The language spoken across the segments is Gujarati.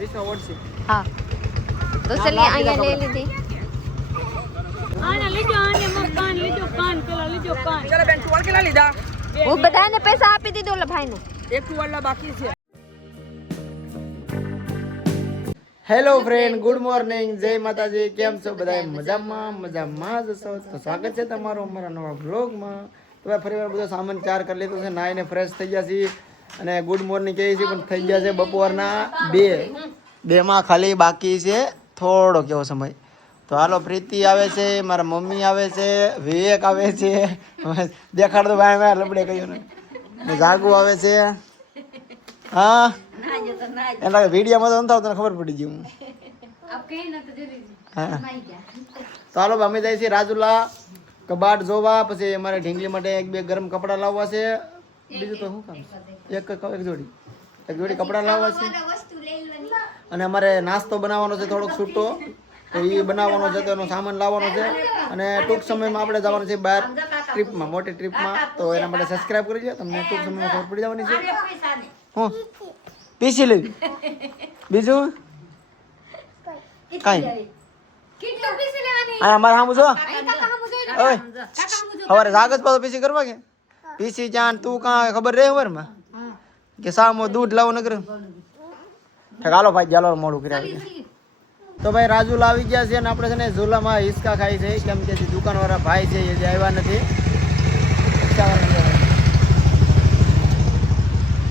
વિશ્વ ઓડસી हाँ तो चलिए आइए ले लीजिए આને લીધો આને મકાન લીધો કાન પેલા લીધો કાન ચલો બેન ચોળ કેટલા લીધા वो बधाने पैसा आपी दीदो ओला भाई ने એક ટુવાલા બાકી છે હેલો ફ્રેન્ડ ગુડ મોર્નિંગ જય માતાજી કેમ છો બધા મજામાં જ છો તો સ્વાગત છે તમારું અમારા નવા બ્લોગમાં તો ભાઈ ફરીવાર બધો સામાન ચાર કરી લીધો છે નાઈને ફ્રેશ થઈ ગયા છીએ અને ગુડ મોર્નિંગ કહીએ છીએ પણ થઈ ગયા છે બપોરના 2 માં ખાલી બાકી છે થોડો કેવો સમય તો હાલો પ્રીતિ આવે છે મારા મમ્મી આવે છે વિવેક આવે છે દેખાડ દો ભાઈ મેં લબડે કહ્યું ને જાગુ આવે છે હા એના વિડીયોમાં તો નતા તને ખબર પડી ગઈ હું તો હાલો અમે જઈએ છીએ રાજુલા કબાટ જોવા પછી અમારે ઢીંગલી માટે એક બે ગરમ કપડાં લાવવા છે બીજું તો શું કામ એક જોડી કપડાં લાવવા છે અને અમારે નાસ્તો બનાવવાનો છે થોડોક છૂટો તો એ બનાવવાનો છે તો એનો સામાન લાવવાનો છે અને ટૂંક સમયમાં આપણે જવાનું છે બહાર ટ્રીપમાં મોટી ટ્રીપમાં તો એના માટે સબસ્ક્રાઈબ કરી દો તમને ટૂંક સમયમાં ખબર પડી જવાની છે હું પીસી લેવી બીજું કાંઈ અમારે સામું છો હવે સવારે જાગત પાછો પીસી કરવા કે પીસી ચાન તું કાં ખબર રહે ખબરમાં કે સામો દૂધ લાવો ન કર્યું હાલો ભાઈ ચાલો મોડું કર્યા તો ભાઈ રાજુલા આવી ગયા છે અને આપણે છે ને ઝુલામાં હિસકા ખાઈ છે કેમ કે દુકાનવાળા ભાઈ છે એ આવ્યા નથી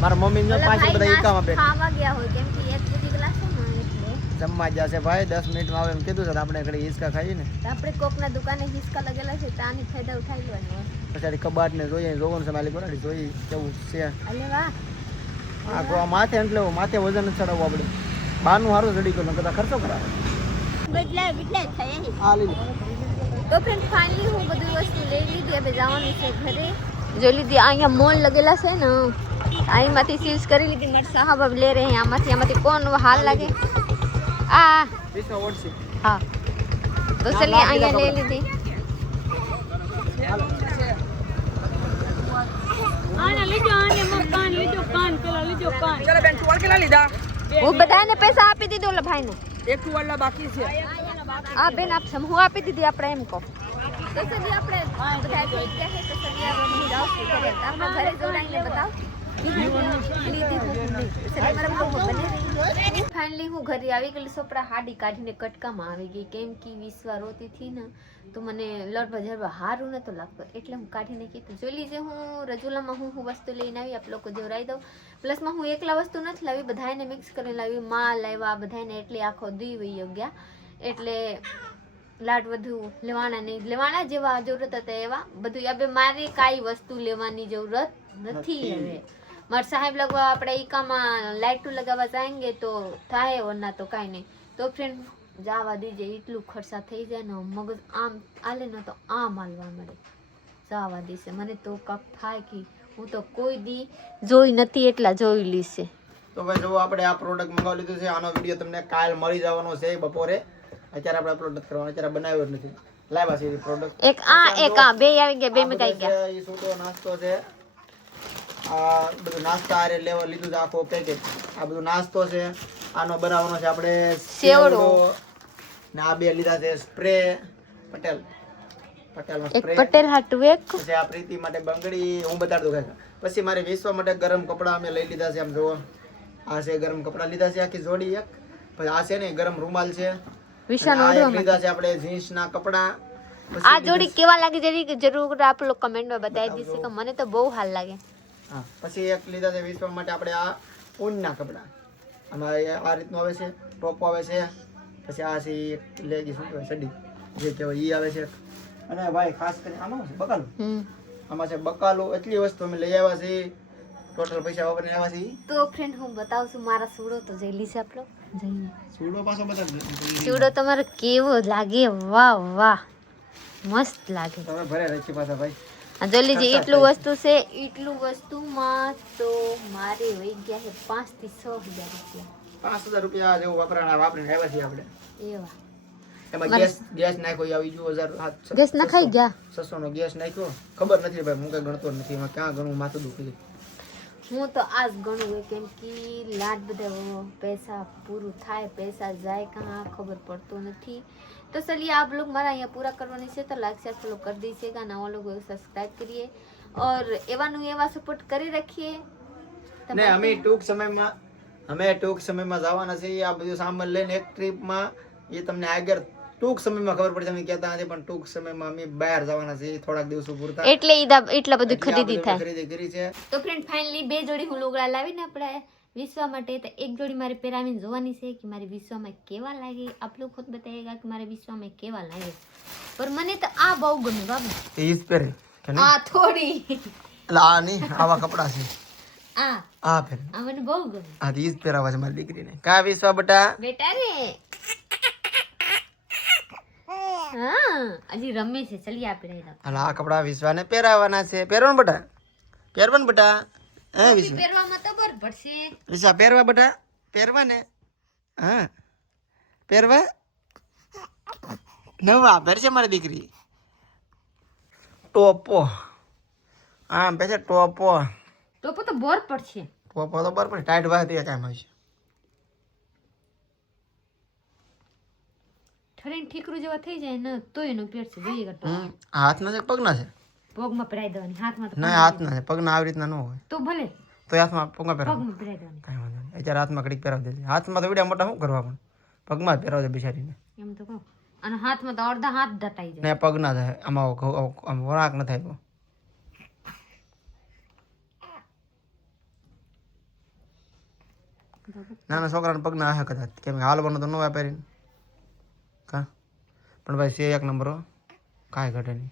મારા મમ્મી ને પાછી બધા ઈકામાં બેઠા ખાવા ગયા હોય કેમ કે એક બધી ક્લાસ છે ને એટલે જમવા જશે ભાઈ 10 મિનિટમાં આવે એમ કીધું છે તો આપણે ઘડી હિસકા ખાઈએ ને આપણે કોકના દુકાને હિસકા લગેલા છે તાની ફાયદા ઉઠાઈ લેવાનો પછી કબાટ ને જોઈએ જોવાનું છે માલિક બરાડી જોઈ કેવું છે અલે વાહ આ માથે એટલે માથે વજન જ ચડાવવું આપણે બાનું સારું ચડી ગયું કદાચ ખર્ચો કરાવે બદલા થાય આ લીધું તો ફ્રેન્ડ ફાઇનલી હું બધી વસ્તુ લઈ લીધી હવે જવાનું છે ઘરે જોઈ લીધી અહીંયા મોલ લગેલા છે ને અહીંમાંથી સીલ્સ કરી લીધી મારા સાહબ अब ले रहे हैं આમાંથી કોણ હાલ લાગે આ વિશ્વ ઓડસી હા તો ચલિए અહીંયા ले લીધી આને લીધો આને મકાન લીધો કાન પેલા લીધો કાન ચલો બેન ચોળ કેટલા લીધા वो બધાને પૈસા આપી દીધો ઓલા ભાઈ ને એક ટુવાલા બાકી છે આ બેન આપ સમૂહ આપી દીધી આપણે એમ કહો તો ચલિए આપણે બધા જોઈ ગયા છે તો ચલિए આપણે હું જાઉં છું ઘરે આપણે ઘરે જોડાઈને બતાવ ફાઇનલી હું ઘરે આવી ગઈ સોપડા હાડી કાઢીને કટકામાં આવી ગઈ કેમ કે વિશ્વા રોતી હતી ને તો મને લડવા જડવા હારું નતો લાગતો એટલે હું કાઢીને કીધું જોઈ લીજે હું રજુલામાં હું વસ્તુ લઈને આવી આપ લોકો જોરાઈ દઉં પ્લસમાં હું એકલા વસ્તુ નથી લાવી બધાને મિક્સ કરીને લાવી માલ લાવ્યા બધાને એટલે આખો દી વહી ગયા એટલે લાડ બધું લેવાના નહીં લેવાના જેવા જરૂરત હતા એવા બધું હવે મારે કાંઈ વસ્તુ લેવાની જરૂરત નથી હવે મારા સાહેબ લગવા આપણે ઈકામાં લાઇટું લગાવવા જાયંગે તો થાય વરના તો કાંઈ નહીં તો ફ્રેન્ડ જવા દીજે એટલું ખર્ચા થઈ જાય ને મગજ આમ આલે ને તો આમ હાલવા મળે જવા દીશે મને તો કપ થાય કે હું તો કોઈ દી જોઈ નથી એટલા જોઈ લીશે તો ભાઈ જો આપણે આ પ્રોડક્ટ મંગાવી લીધું છે આનો વિડીયો તમને કાલ મળી જવાનો છે બપોરે અત્યારે આપણે અપલોડ નથી કરવાનો અત્યારે બનાવ્યો જ નથી લાવ્યા છે એ પ્રોડક્ટ એક આ બે આવી ગયા બે મેં કઈ ગયા એ છૂટો નાસ્તો છે આ બધું નાસ્તા આરે લેવા લીધું છે આખો પેકેટ આ બધું નાસ્તો છે આનો બનાવવાનો છે આપણે સેવડો ને આ બે લીધા છે સ્પ્રે પટેલનો એક સ્પ્રે પટેલ હાટુ એક પછી આ પ્રીતિ માટે બંગડી હું બતાડું ખાય પછી મારે વિશ્વ માટે ગરમ કપડા અમે લઈ લીધા છે આમ જુઓ આ છે ગરમ કપડા લીધા છે આખી જોડી એક પછી આ છે ને ગરમ રૂમાલ છે વિશાનો આ એક લીધા છે આપણે જીન્સ ના કપડા આ જોડી કેવા લાગે જરૂર આપ લોકો કમેન્ટમાં બતાવી દીશે કે મને તો બહુ હાલ લાગે હા પછી એક લીધા છે વિશ્વ માટે આપણે આ ઊનના કપડા આમાં આ રીતનું આવે છે ટોપ આવે છે પછી આ છે લેગી શું કહેવાય સડી જે કહેવાય ઈ આવે છે અને ભાઈ ખાસ કરીને આમાં છે બકાલું આમાં છે બકાલું એટલી વસ્તુ અમે લઈ આવ્યા છીએ ટોટલ પૈસા વાપરીને આવ્યા છીએ તો ફ્રેન્ડ હું બતાવું છું મારા સૂડો તો જઈ લીધે આપણો જઈને સૂડો પાછો બતાવી સૂડો તમારો કેવો લાગે વાહ વાહ મસ્ત લાગે તમે ભરે રાખી પાછા ભાઈ જોઈ લીજે એટલું વસ્તુ છે એટલું વસ્તુમાં તો મારે વહી ગયા છે 5 થી 6 હજાર રૂપિયા 5000 રૂપિયા જેવું વાપરીને આવ્યા છીએ આપણે એવા એમાં ગેસ નાખ્યો આવી ગયો 1000 ગેસ નખાઈ ગયા 600 નો ગેસ નાખ્યો ખબર નથી ભાઈ હું કઈ ગણતો નથી એમાં ક્યાં ઘણું માથું દુખી હું તો આજ ગણું હોય કેમ કે લાડ બધા પૈસા પૂરું થાય પૈસા જાય કहाँ ખબર પડતો નથી तो चलिए आप लोग हमारा यहाँ पूरा करवाने से तो लाइक शेयर फॉलो कर दीजिएगा नवा लोग सब्सक्राइब करिए और એવાનું એવા સપોર્ટ કરી રાખીએ ને અમે ટૂંક સમયમાં જવાના છે આ બધું સામાન લઈને એક ટ્રીપમાં એ તમને આગળ ટૂંક સમયમાં ખબર પડશે અમે કહેતા નથી પણ ટૂંક સમયમાં અમે બહાર જવાના છે થોડાક દિવસો પૂરતા એટલે એટલા બધું ખરીદી થાય ખરીદી કરી છે તો ફ્રેન્ડ ફાઇનલી બે જોડી હું લુગડા લાવીને આપણે વિશ્વા માટે તો એક જોડી મારે પહેરાવીને જોવાની છે કે મારી વિશ્વામાં કેવા લાગે આપ લોકો ખુદ બતાइएगा કે મારે વિશ્વામાં કેવા લાગે પર મને તો આ બહુ ગમે બાબુ એ જ પહેરે આ થોડી એટલે આ નહીં આવા કપડા છે આ પહેરે આ મને બહુ ગમે આ જ પહેરાવા છે મારી દીકરીને કા વિશ્વા બટા બેટા રે હા હજી રમે છે ચલી આ પહેરાઈ દો એટલે આ કપડા વિશ્વાને પહેરાવાના છે પહેરવાનું બટા હે વિશ્વા પહેરવામાં તો બર પડશે વિશ્વા પહેરવા બટા પહેરવા ને હા પહેરવા નવા પહેરશે મારી દીકરી ટોપો હા પહેરશે ટોપો તો બોર પડશે ટોપો તો બરાબર ટાઈટ વાય તે કામ આવશે ઠરીને ઠીકરું જેવા થઈ જાય ને તો એનો પહેરશે જોઈએ કરતો હાથના છે પગના છે પગમાં પહેરાઈ દેવાની હાથમાં તો નહીં હાથના છે પગના આવી રીતના ન હોય તો ભલે તો હાથમાં પગમાં પહેરાવ પગમાં પહેરાઈ દેવાની કાંઈ વાંધો નહીં અત્યારે હાથમાં ઘડીક પહેરાવી દેશે હાથમાં તો વિડીયા મોટા શું કરવા પણ પગમાં જ પહેરાવજે બિચારીને એમ તો કહું અને હાથમાં તો અડધા હાથ દટાઈ જાય ને પગના થાય આમાં વરાક ન થાય નાના છોકરાને પગના હે કદાચ કેમ કે હાલવાનું તો ન હોય પહેરીને કા પણ ભાઈ છે એક નંબર કાંઈ ઘટે નહીં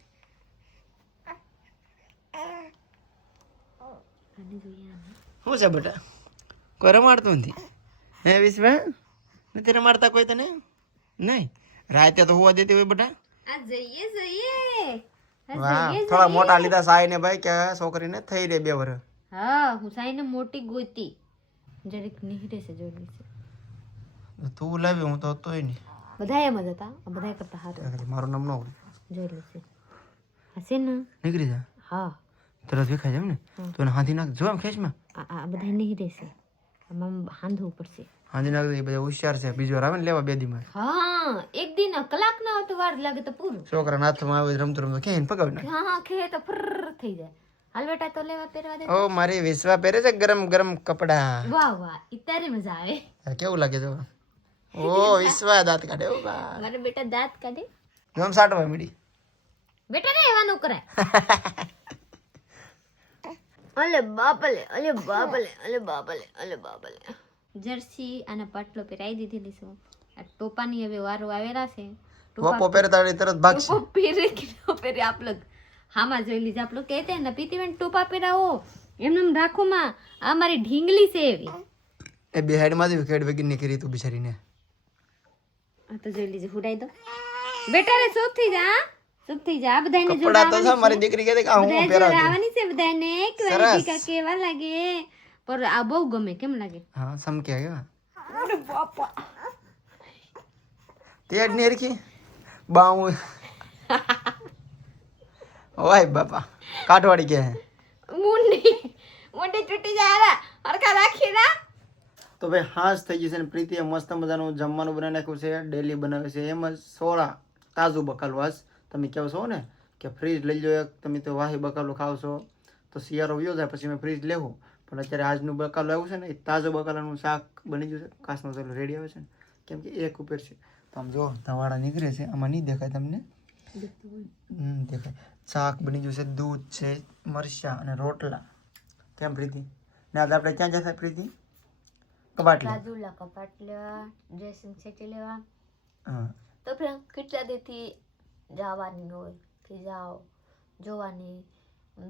શું છે બેટા કોઈ રમાડતું નથી હે વિશ્વા નથી રમાડતા કોઈ તને નહીં રાતે તો હોવા દેતી હોય બેટા આ જઈએ વાહ થોડા મોટા લીધા સાઈ ને ભાઈ કે છોકરીને થઈ રહે 2 વર્ષ હા હું સાઈને મોટી ગોતી જરીક નીહરે છે જોડવી છે તું લાવી હું તો તોય નહીં બધા એમ જ હતા બધા કરતા હારું મારું નામ ન હોય જોઈ લેશે હશે ને નીકળી જા હા તરત વિખાય છે એમ ને તો એને હાથી નાખ જો આમ ખેંચમાં આ બધા નીહરે છે આમાં હાંધવું પડશે હાથી નાખ એ બધા હોશિયાર છે બીજો વાર આવે ને લેવા 2 દી માં હા એક દિન કલાક ના તો વાર લાગે તો પૂરું છોકરા હાથમાં આવે રમતો રમતો ક્યાંય પગાવી નાખે હા ખે તો ફર થઈ જાય હાલ બેટા તો લેવા પહેરવા દે ઓ મારી વિશ્વા પહેરે છે ગરમ ગરમ કપડા વાહ વાહ ઇતારે મજા આવે કેવું લાગે જો ઓ વિશ્વા દાંત કાઢે ઓ બા મારે બેટા દાંત કાઢે ગમ સાટવા મીડી બેટા ને એવાનું કરાય અલે બાપલે અલે બાપલે અલે બાપલે અલે બાપલે જર્સી અને પાટલો પહેરાઈ દીધેલી છે આ ટોપાની હવે વારો આવેલા છે ટોપો પહેરે તાળી તરત ભાગશે ટોપો પહેરે કે ન પહેરે આપ લોગ હામાં જોઈ લીધે આપ લોગ કહેતે ને પીતીબેન ટોપા પહેરાવો એમને રાખો માં આ મારી ઢીંગલી છે એવી એ બે હેડ માં ખેડ વગી ની કરી તું બિચારીને આ તો જોઈ લીજે હુડાઈ દો બેટા રે ચૂપ થઈ જા ચૂપ થઈ જા બધાને કપડા તો છે મારી દીકરી કહે કે આ હું પહેરાવી જોડાવાની છે બધાને કે વાલી દીકા કેવા લાગે પર આ બહુ ગમે કેમ લાગે હા સમકે કેવા અરે બાપા તેડ ને રખી બાઉ ઓય બાપા કાઠવાડી કે મુંડી તૂટી જાય હરકા રાખી ના તો ભાઈ હાસ થઈ ગઈ છે ને પ્રીતિએ મસ્ત મજાનું જમવાનું બનાવી નાખ્યું છે ડેલી બનાવે છે એમ જ સોળા તાજું બકાલું હાસ તમે કહો છો ને કે ફ્રીજ લઈ લો એક તમે તો વાહી બકાલું ખાવશો તો શિયાળો વયો જાય પછી મેં ફ્રીજ લેવું પણ અત્યારે આજનું બકાલું આવ્યું છે ને એ તાજું બકાલાનું શાક બની ગયું છે કાસનો ચાલો રેડી આવે છે ને કેમ કે એક ઉપર છે તો આમ જો ધવાડા નીકળે છે આમાં નહીં દેખાય તમને દેખાય શાક બની ગયું છે દૂધ છે મરચાં અને રોટલા કેમ પ્રીતિ ને આજે આપણે ક્યાં જતા પ્રીતિ કબાટલી રાજુલા કપાટલા ડ્રેસિંગ સેટી લેવા હા તો ફ્રેન્ડ કેટલા દીથી જવાની હોય કે જાઓ જોવાની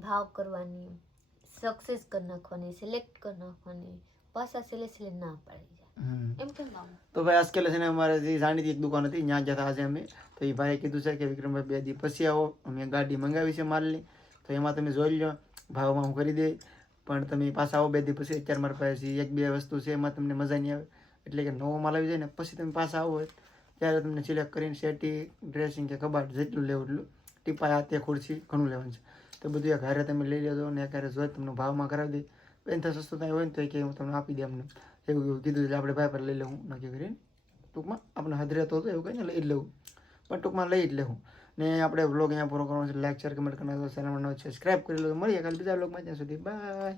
ભાવ કરવાની સક્સેસ કરી નાખવાની સિલેક્ટ કરી નાખવાની પાછા સિલે ના પાડી જાય એમ કેમ ગામ તો ભાઈ આજકાલ છે ને અમારે જે જાણીતી એક દુકાન હતી ત્યાં જતા આજે અમે તો એ ભાઈએ કીધું છે કે વિક્રમભાઈ 2 દી પછી આવો અમે ગાડી મંગાવી છે માલની તો એમાં તમે જોઈ લો ભાવમાં હું કરી દે પણ તમે પાછા આવો 2 દી પછી અત્યારે મારા પાસે 1-2 વસ્તુ છે એમાં તમને મજા નહીં આવે એટલે કે નવો માલ આવી જાય ને પછી તમે પાછા આવો ત્યારે તમને સિલેક્ટ કરીને સેટી ડ્રેસિંગ કે કબાટ જેટલું લેવું એટલું ટીપા હાથે ખુરશી ઘણું લેવાનું છે તો બધું એક હારે તમે લઈ લેજો ને એક હારે જોઈ તમને ભાવમાં કરાવી દે એનાથી સસ્તું ત્યાં હોય ને તો એ કે હું તમને આપી દે અમને એવું એવું કીધું એટલે આપણે ભાઈ પર લઈ લઉં નક્કી કરીને ટૂંકમાં આપણે હદરે તો એવું કંઈ ને લઈ જ લેવું પણ ટૂંકમાં લઈ જ લેવું ને આપણે વ્લોગ અહીંયા પૂરો કરવાનો છે લાઈક શેર કમેન્ટ કરવાનો ચેનલમાં સબસ્ક્રાઈબ કરી લો મળીએ કાલે બીજા વ્લોગમાં ત્યાં સુધી બાય